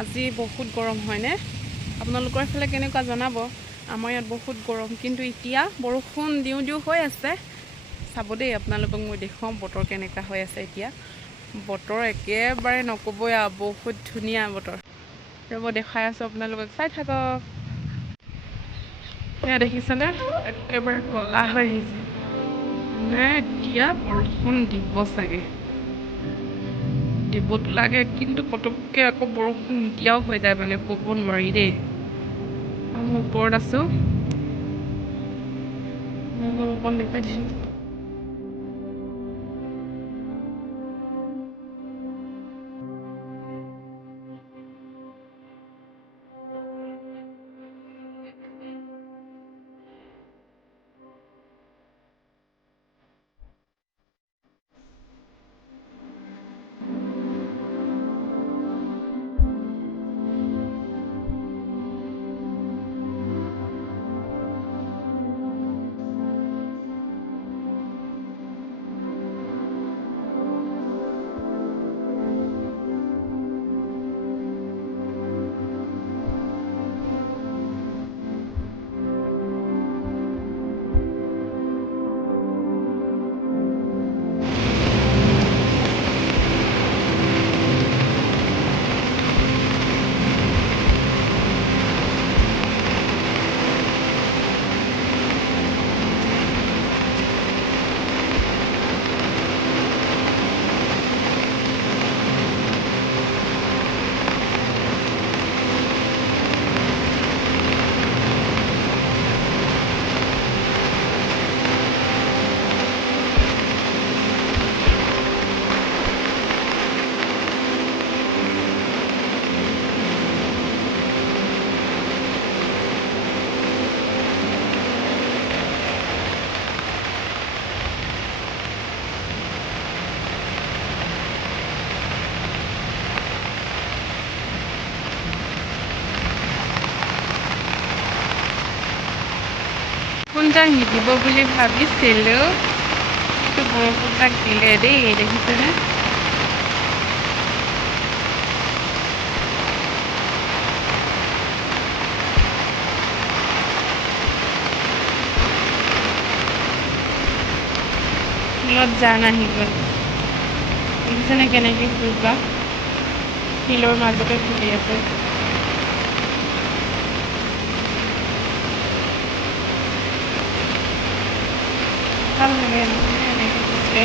আজি বহুত গৰম হয়নে? আপোনালোকৰ ফালে কেনেকুৱা জনাব। আমাৰ ইয়াত বহুত গৰম, কিন্তু এতিয়া বৰষুণ দিওঁ দিওঁ হৈ আছে। চাব দেই, আপোনালোকক মই দেখুৱাওঁ বতৰ কেনেকুৱা হৈ আছে এতিয়া। বতৰ একেবাৰে নক'বই আৰু, বহুত ধুনীয়া বতৰ। ৰ'ব দেখাই আছোঁ আপোনালোকক, চাই থাকক। এয়া দেখিছেনে, একেবাৰে ক'লা হৈ আহিছে। এতিয়া বৰষুণ দিব চাগে। দিবতো লাগে, কিন্তু পটককৈ আকৌ বৰষুণ নিদিয়াও হৈ যায়, মানে ক'ব নোৱাৰি দেই। মই ওপৰত আছোঁ, মই অকণ দেখুৱাই দিছোঁ। বৰষুণজাক নিদিব বুলি ভাবিছিলোঁ, কিন্তু বৰষুণজাক দিলে দেই, দেখিছেনে? শিলত জান আহি গ'ল, দেখিছেনে কেনেকৈ ফুলবা শিলৰ মাজতে ফুলি আছে। ভাল লাগে এনেকৈ ফুলে।